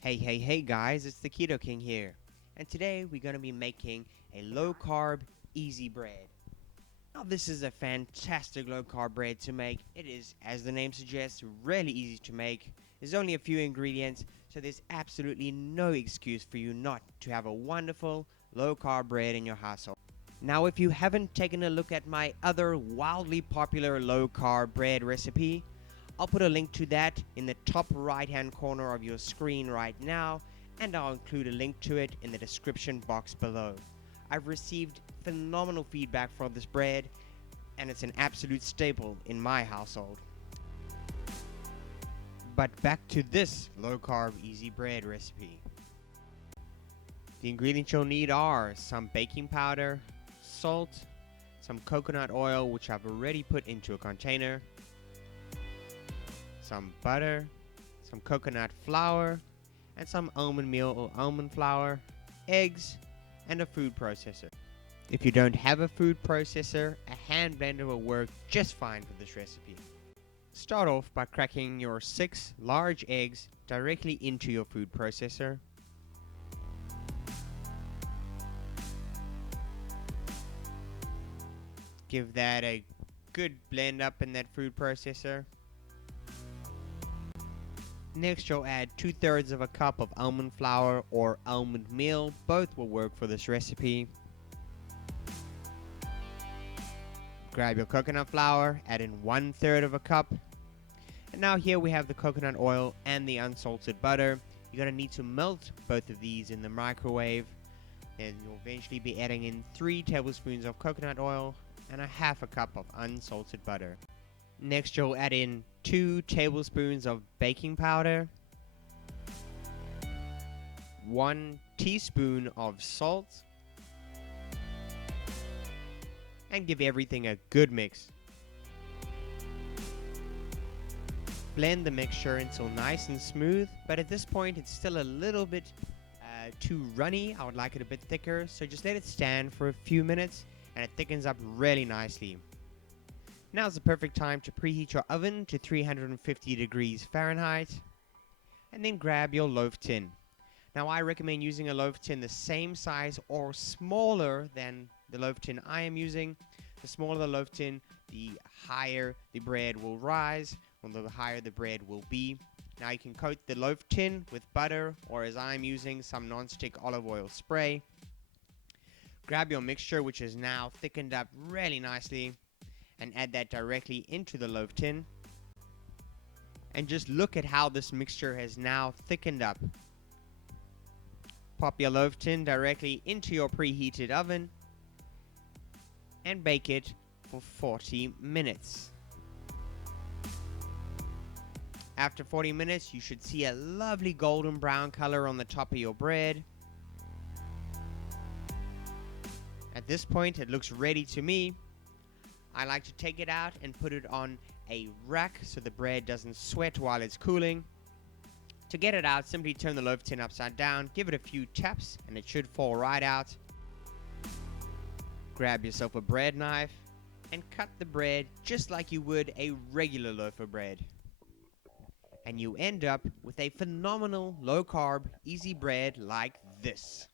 Hey guys, it's the Keto King here. And today we're going to be making a low carb easy bread. Now this is a fantastic low carb bread to make. It is, as the name suggests, really easy to make. There's only a few ingredients, so there's absolutely no excuse for you not to have a wonderful low carb bread in your household. Now if you haven't taken a look at my other wildly popular low carb bread recipe, I'll put a link to that in the top right hand corner of your screen right now, and I'll include a link to it in the description box below. I've received phenomenal feedback for this bread, and it's an absolute staple in my household. But back to this low carb easy bread recipe. The ingredients you'll need are some baking powder, salt, some coconut oil which I've already put into a container, some butter, some coconut flour, and some almond meal or almond flour, eggs, and a food processor. If you don't have a food processor, a hand blender will work just fine for this recipe. Start off by cracking your 6 large eggs directly into your food processor. Give that a good blend up in that food processor. Next, you'll add 2/3 of a cup of almond flour or almond meal. Both will work for this recipe. Grab your coconut flour, add in 1/3 of a cup. And now here we have the coconut oil and the unsalted butter. You're going to need to melt both of these in the microwave. Then you'll eventually be adding in 3 tablespoons of coconut oil and 1/2 cup of unsalted butter. Next, you'll add in 2 tablespoons of baking powder, 1 teaspoon of salt, and give everything a good mix. Blend the mixture until nice and smooth, but at this point it's still a little bit too runny. I would like it a bit thicker, so just let it stand for a few minutes and it thickens up really nicely. Now's the perfect time to preheat your oven to 350 degrees Fahrenheit, and then grab your loaf tin. Now I recommend using a loaf tin the same size or smaller than the loaf tin I am using. The smaller the loaf tin, the higher the bread will rise, or the higher the bread will be. Now you can coat the loaf tin with butter, or as I'm using, some non-stick olive oil spray. Grab your mixture, which is now thickened up really nicely, and add that directly into the loaf tin. And just look at how this mixture has now thickened up. Pop your loaf tin directly into your preheated oven and bake it for 40 minutes. After 40 minutes, you should see a lovely golden brown color on the top of your bread. At this point, it looks ready to me. I like to take it out and put it on a rack so the bread doesn't sweat while it's cooling. To get it out, simply turn the loaf tin upside down, give it a few taps, and it should fall right out. Grab yourself a bread knife and cut the bread just like you would a regular loaf of bread. And you end up with a phenomenal low carb easy bread like this.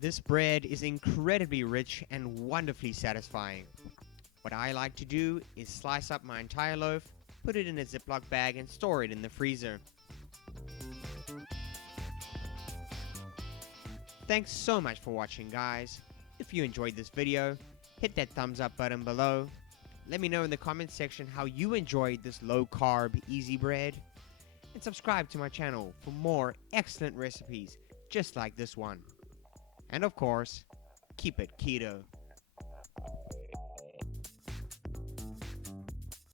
This bread is incredibly rich and wonderfully satisfying. What I like to do is slice up my entire loaf, put it in a Ziploc bag, and store it in the freezer. Thanks so much for watching, guys. If you enjoyed this video, hit that thumbs up button below. Let me know in the comments section how you enjoyed this low carb easy bread. And subscribe to my channel for more excellent recipes just like this one. And of course, keep it keto.